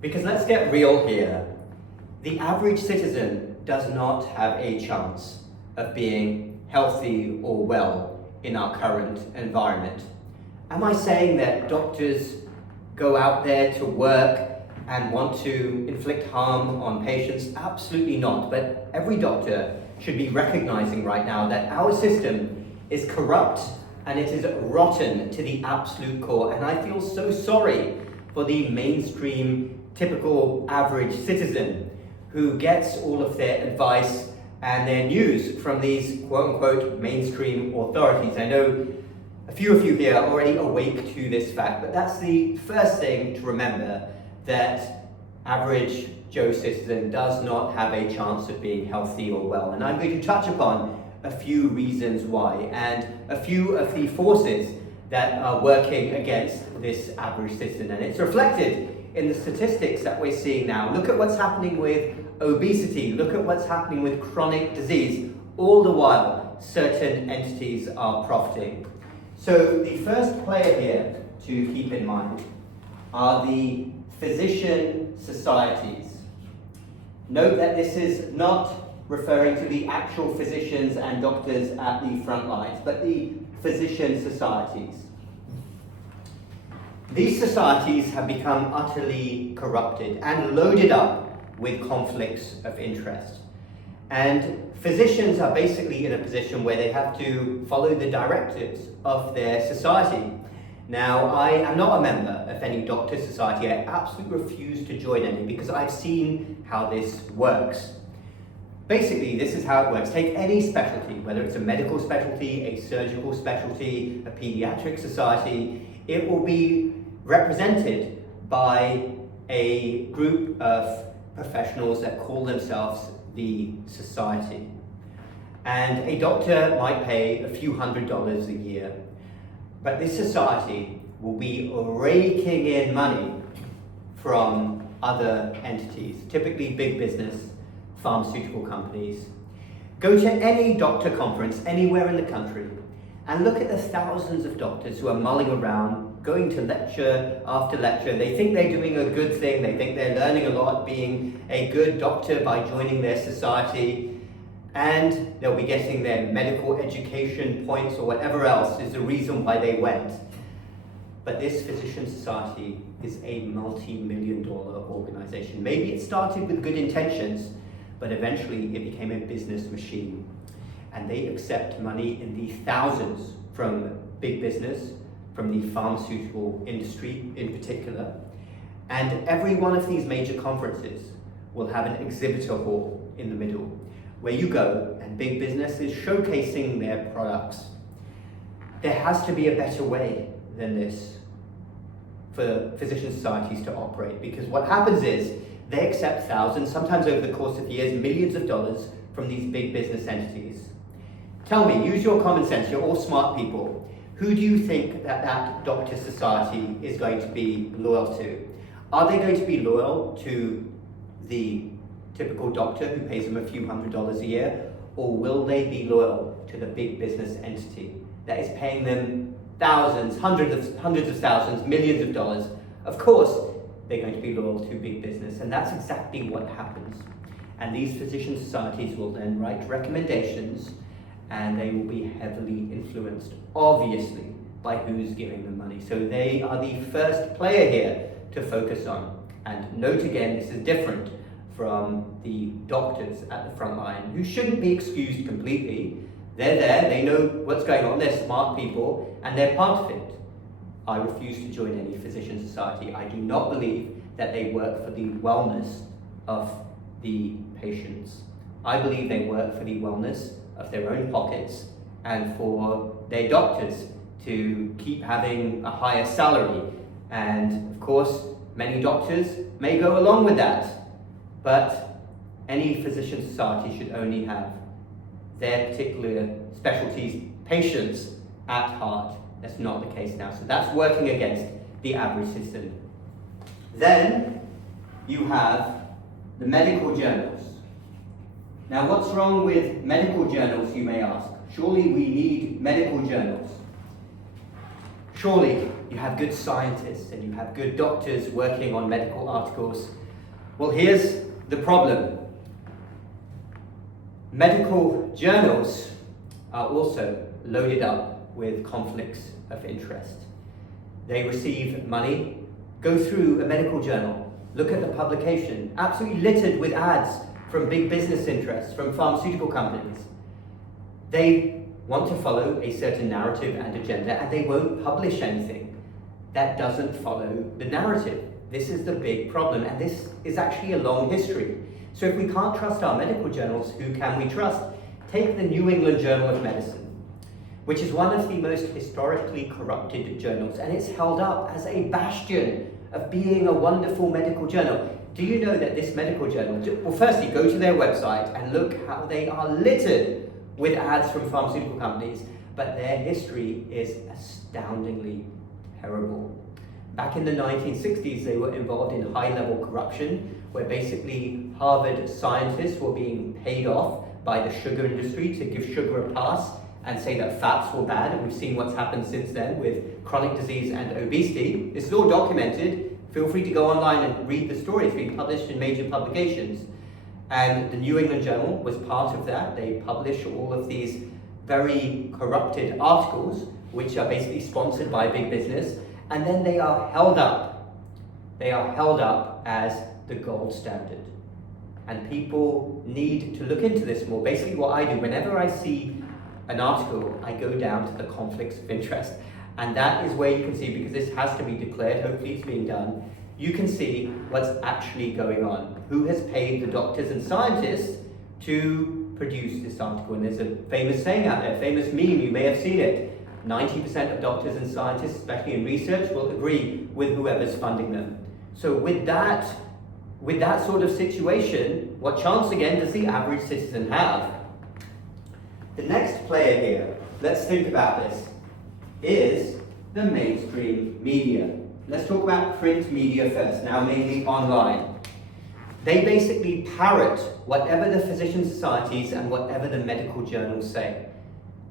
Because let's get real here. The average citizen does not have a chance of being healthy or well in our current environment. Am I saying that doctors go out there to work and want to inflict harm on patients? Absolutely not. But every doctor should be recognizing right now that our system is corrupt and it is rotten to the absolute core. And I feel so sorry for the mainstream, typical average citizen who gets all of their advice and their news from these quote-unquote mainstream authorities. I know a few of you here are already awake to this fact, but that's the first thing to remember, that average Joe citizen does not have a chance of being healthy or well. And I'm going to touch upon a few reasons why and a few of the forces that are working against this average citizen. And it's reflected in the statistics that we're seeing now. Look at what's happening with obesity, look at what's happening with chronic disease. All the while, certain entities are profiting. So the first player here to keep in mind are the physician societies. Note that this is not referring to the actual physicians and doctors at the front lines, but the physician societies. These societies have become utterly corrupted and loaded up with conflicts of interest. And physicians are basically in a position where they have to follow the directives of their society. Now, I am not a member of any doctor society. I absolutely refuse to join any because I've seen how this works. Basically, this is how it works. Take any specialty, whether it's a medical specialty, a surgical specialty, a pediatric society, it will be represented by a group of professionals that call themselves the society. And a doctor might pay a few $100s a year, but this society will be raking in money from other entities, typically big business, pharmaceutical companies. Go to any doctor conference anywhere in the country and look at the thousands of doctors who are mulling around, going to lecture after lecture. They think they're doing a good thing, they think they're learning a lot, being a good doctor by joining their society, and they'll be getting their medical education points or whatever else is the reason why they went. But this physician society is a multi-million-dollar organization. Maybe it started with good intentions, but eventually it became a business machine. And they accept money in the thousands from big business, from the pharmaceutical industry in particular. And every one of these major conferences will have an exhibitor hall in the middle, where you go and big business is showcasing their products. There has to be a better way than this for physician societies to operate, because what happens is they accept thousands, sometimes over the course of years, millions of dollars from these big business entities. Tell me, use your common sense, you're all smart people. Who do you think that doctor society is going to be loyal to? Are they going to be loyal to the typical doctor who pays them a few $100s a year? Or will they be loyal to the big business entity that is paying them thousands, hundreds of thousands, millions of dollars? Of course, they're going to be loyal to big business, and that's exactly what happens. And these physician societies will then write recommendations, and they will be heavily influenced, obviously, by who's giving them money. So they are the first player here to focus on. And note again, this is different from the doctors at the front line, who shouldn't be excused completely. They're there, they know what's going on, they're smart people, and they're part of it. I refuse to join any physician society. I do not believe that they work for the wellness of the patients. I believe they work for the wellness of their own pockets and for their doctors to keep having a higher salary. And of course, many doctors may go along with that, but any physician society should only have their particular specialties, patients at heart. That's not the case now. So that's working against the average citizen. Then you have the medical journals. Now, what's wrong with medical journals, you may ask? Surely we need medical journals. Surely you have good scientists and you have good doctors working on medical articles. Well, here's the problem. Medical journals are also loaded up with conflicts of interest. They receive money, go through a medical journal, look at the publication, absolutely littered with ads from big business interests, from pharmaceutical companies. They want to follow a certain narrative and agenda, and they won't publish anything that doesn't follow the narrative. This is the big problem, and this is actually a long history. So if we can't trust our medical journals, who can we trust? Take the New England Journal of Medicine, which is one of the most historically corrupted journals, and it's held up as a bastion of being a wonderful medical journal. Do you know that this medical journal, well, firstly, go to their website and look how they are littered with ads from pharmaceutical companies, but their history is astoundingly terrible. Back in the 1960s, they were involved in high-level corruption, where basically Harvard scientists were being paid off by the sugar industry to give sugar a pass and say that fats were bad, and we've seen what's happened since then with chronic disease and obesity. This is all documented. Feel free to go online and read the story. It's been published in major publications. And the New England Journal was part of that. They publish all of these very corrupted articles, which are basically sponsored by big business, and then they are held up. They are held up as the gold standard. And people need to look into this more. Basically what I do, whenever I see an article, I go down to the conflicts of interest. And that is where you can see, because this has to be declared, hopefully it's being done, you can see what's actually going on. Who has paid the doctors and scientists to produce this article? And there's a famous saying out there, famous meme, you may have seen it. 90% of doctors and scientists, especially in research, will agree with whoever's funding them. So with that sort of situation, what chance again does the average citizen have? The next player here, let's think about this, is the mainstream media. Let's talk about print media first, now mainly online. They basically parrot whatever the physician societies and whatever the medical journals say.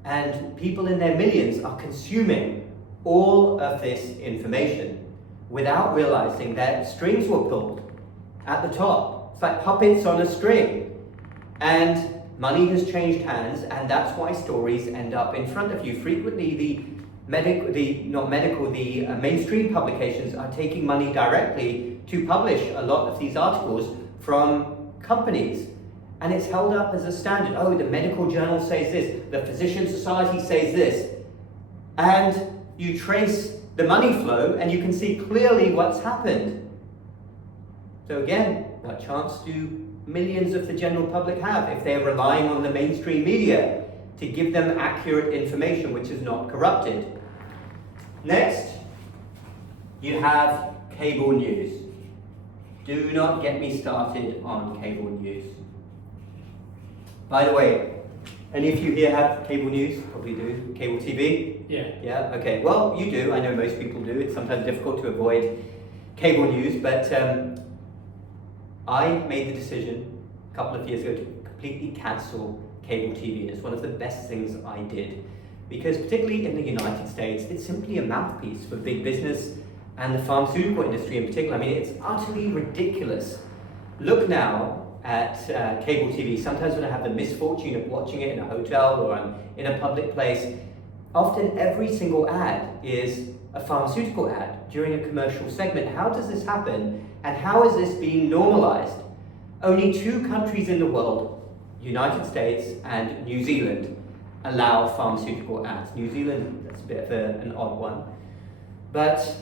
And people in their millions are consuming all of this information without realizing that strings were pulled at the top. It's like puppets on a string. And money has changed hands, and that's why stories end up in front of you. Frequently, the mainstream publications are taking money directly to publish a lot of these articles from companies. And it's held up as a standard. Oh, the medical journal says this, the physician society says this. And you trace the money flow and you can see clearly what's happened. So again, what chance do millions of the general public have if they're relying on the mainstream media to give them accurate information which is not corrupted? Next, you have cable news. Do not get me started on cable news. By the way, any of you here have cable news? Probably do. Cable TV? Yeah. Yeah, okay. Well, you do. I know most people do. It's sometimes difficult to avoid cable news, but I made the decision a couple of years ago to completely cancel cable TV. It's one of the best things I did, because particularly in the United States, it's simply a mouthpiece for big business and the pharmaceutical industry in particular. I mean, it's utterly ridiculous. Look now at cable TV. Sometimes when I have the misfortune of watching it in a hotel or I'm in a public place, often every single ad is a pharmaceutical ad during a commercial segment. How does this happen, and how is this being normalized? Only 2 countries in the world, United States and New Zealand, allow pharmaceutical ads. New Zealand, that's a bit of an odd one. But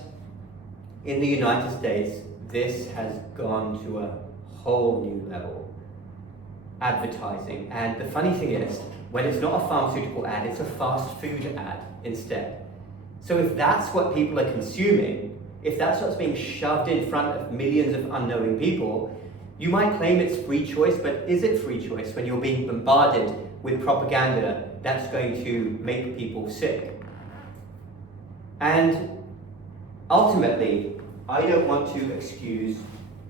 in the United States, this has gone to a whole new level. Advertising. And the funny thing is, when it's not a pharmaceutical ad, it's a fast food ad instead. So if that's what people are consuming, if that's what's being shoved in front of millions of unknowing people, you might claim it's free choice, but is it free choice when you're being bombarded with propaganda that's going to make people sick? And ultimately, I don't want to excuse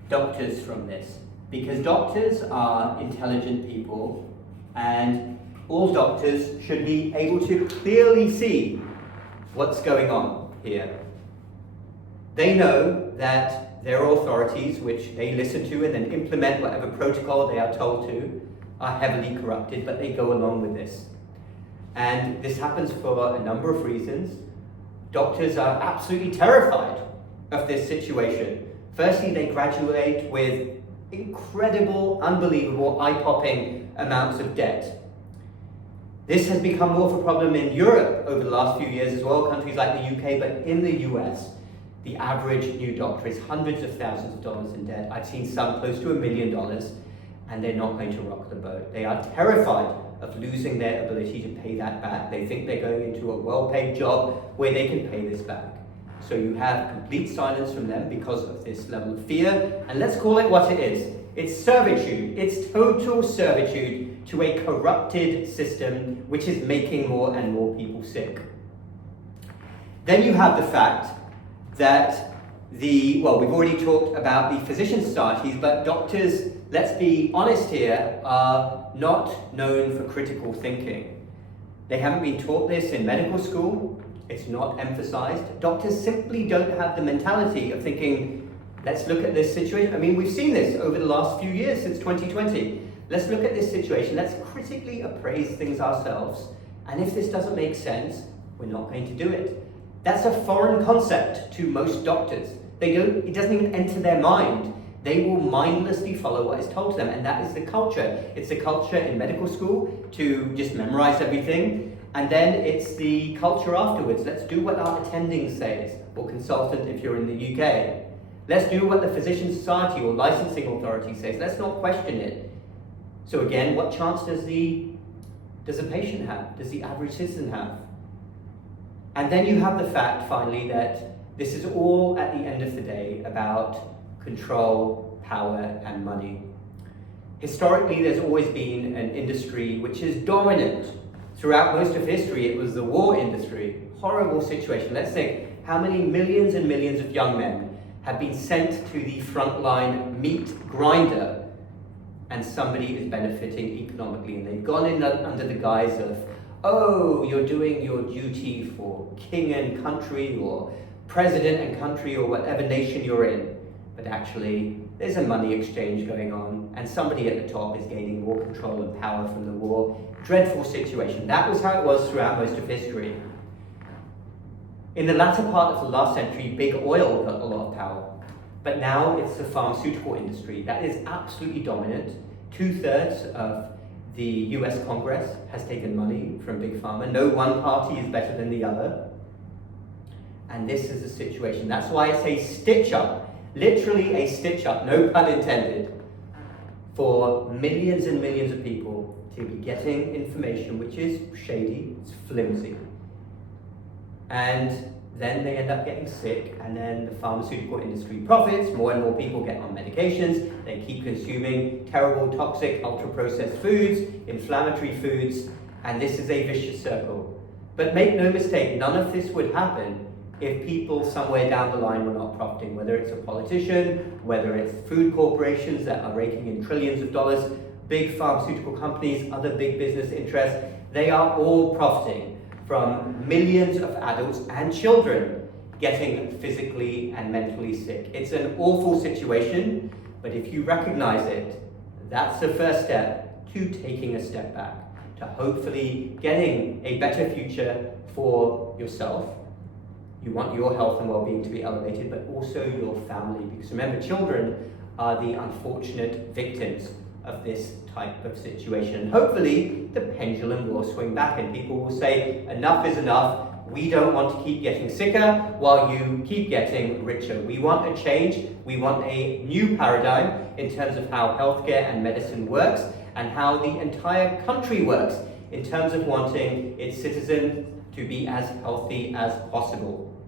doctors from this, because doctors are intelligent people, and all doctors should be able to clearly see what's going on here. They know that their authorities, which they listen to and then implement whatever protocol they are told to, are heavily corrupted, but they go along with this. And this happens for a number of reasons. Doctors are absolutely terrified of this situation. Firstly, they graduate with incredible, unbelievable, eye-popping amounts of debt. This has become more of a problem in Europe over the last few years as well, countries like the UK, but in the US, the average new doctor is hundreds of thousands of dollars in debt. I've seen some close to $1 million, and they're not going to rock the boat. They are terrified of losing their ability to pay that back. They think they're going into a well-paid job where they can pay this back. So you have complete silence from them because of this level of fear, and let's call it what it is. It's servitude. It's total servitude to a corrupted system which is making more and more people sick. Then you have the fact that we've already talked about the physician societies, but doctors, let's be honest here, are not known for critical thinking. They haven't been taught this in medical school. It's not emphasized. Doctors simply don't have the mentality of thinking, let's look at this situation. I mean, we've seen this over the last few years since 2020. Let's look at this situation. Let's critically appraise things ourselves. And if this doesn't make sense, we're not going to do it. That's a foreign concept to most doctors. It doesn't even enter their mind. They will mindlessly follow what is told to them, and that is the culture. It's the culture in medical school to just memorize everything, and then it's the culture afterwards. Let's do what our attending says, or consultant if you're in the UK. Let's do what the physician society or licensing authority says. Let's not question it. So again, what chance does the patient have? Does the average citizen have? And then you have the fact, finally, that this is all, at the end of the day, about control, power, and money. Historically, there's always been an industry which is dominant. Throughout most of history, it was the war industry. Horrible situation. Let's think how many millions and millions of young men have been sent to the frontline meat grinder, and somebody is benefiting economically, and they've gone in under the guise of, oh, you're doing your duty for king and country, or president and country, or whatever nation you're in. But actually, there's a money exchange going on, and somebody at the top is gaining more control and power from the war. Dreadful situation. That was how it was throughout most of history. In the latter part of the last century, big oil got a lot of power. But now it's the pharmaceutical industry that is absolutely dominant. 2/3 of the US Congress has taken money from Big Pharma. No one party is better than the other. And this is a situation. That's why it's a stitch up, literally a stitch up, no pun intended, for millions and millions of people to be getting information which is shady, it's flimsy. And then they end up getting sick, and then the pharmaceutical industry profits, more and more people get on medications, they keep consuming terrible, toxic, ultra-processed foods, inflammatory foods, and this is a vicious circle. But make no mistake, none of this would happen if people somewhere down the line were not profiting, whether it's a politician, whether it's food corporations that are raking in trillions of dollars, big pharmaceutical companies, other big business interests, they are all profiting from millions of adults and children getting physically and mentally sick. It's an awful situation, but if you recognize it, that's the first step to taking a step back, to hopefully getting a better future for yourself. You want your health and well-being to be elevated, but also your family, because remember, children are the unfortunate victims of this type of situation. Hopefully, the pendulum will swing back and people will say, enough is enough. We don't want to keep getting sicker while you keep getting richer. We want a change. We want a new paradigm in terms of how healthcare and medicine works and how the entire country works in terms of wanting its citizens to be as healthy as possible.